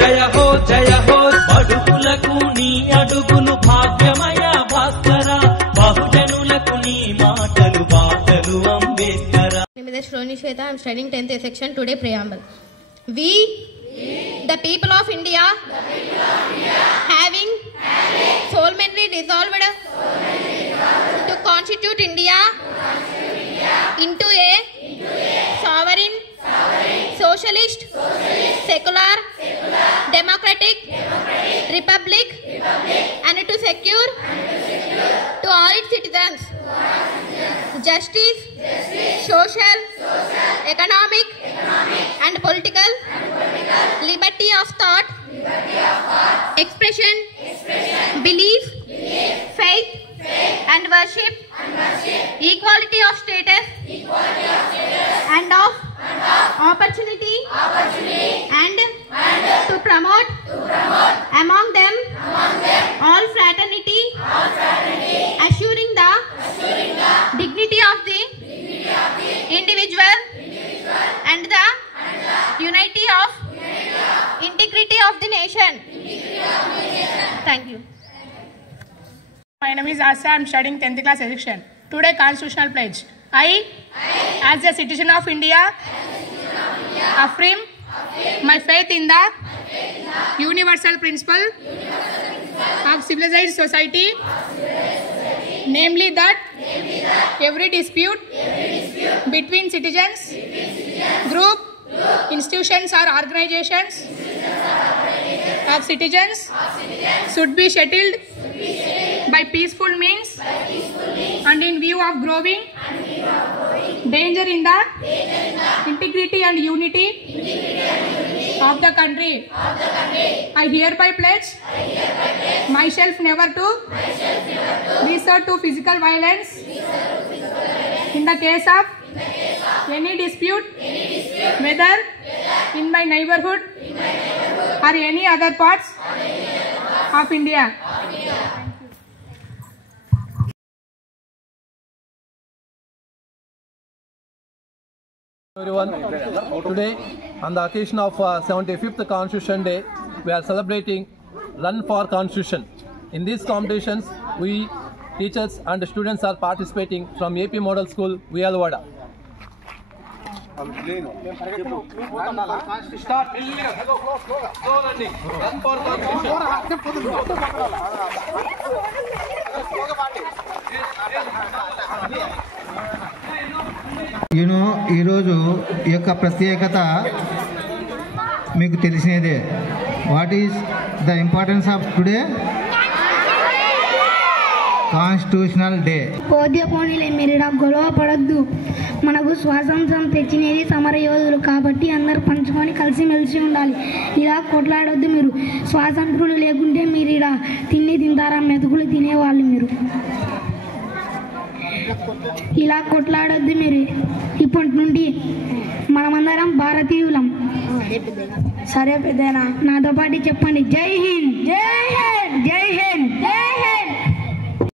జయ హో బడుగులకు నీ అడుగులు భాగ్యమయ భాస్కర బహుజనులకు నీ మాటలు బాటలు Ambedkar. My name is Shroni Shweta. I am studying 10th section. Today preamble. We, the people of India, having solemnly resolved to constitute India into a sovereign, socialist, secular, democratic republic, and to secure to all its citizens justice, social, economic, and political liberty of thought, expression, belief, faith, and worship, equality of status, and of opportunity, and to promote among them all fraternity, assuring the dignity of the individual and the unity of integrity of the nation. Thank you. My name is Asya. I am studying 10th class section. Today constitutional pledge. I, as a citizen of India, affirm my faith in the universal principle of civilized society, namely that every dispute between citizens, group, institutions or organizations of citizens should be settled by peaceful means and in view of growing danger in the integrity and unity of the country. I hereby pledge myself never to resort to physical violence in the case of any dispute, whether in my neighborhood or any other parts of India. Everyone, today on the occasion of 75th Constitution Day, we are celebrating Run for Constitution. In these competitions, we teachers and students are participating from AP Model School, Uyalwada. Run for ఈరోజు ఈ యొక్క ప్రత్యేకత మీకు తెలిసినదే. What is the importance of today? Constitutional day. పోనీ మీరు గొడవ పడద్దు. మనకు స్వాతంత్రం తెచ్చినది సమరయోధులు కాబట్టి అందరూ పంచుకొని కలిసిమెలిసి ఉండాలి. ఇలా కొట్లాడొద్దు. మీరు స్వాతంత్రులు లేకుంటే మీరు ఇలా తింటారా? మెతుకులు తినేవాళ్ళు మీరు. ఇలా కొట్లాడొద్దు. మీరు ఇప్పటి నుండి మనమందరం భారతీయులం. సరే పెద్దనా, నాతో పాటు చెప్పండి. జై హింద్. జై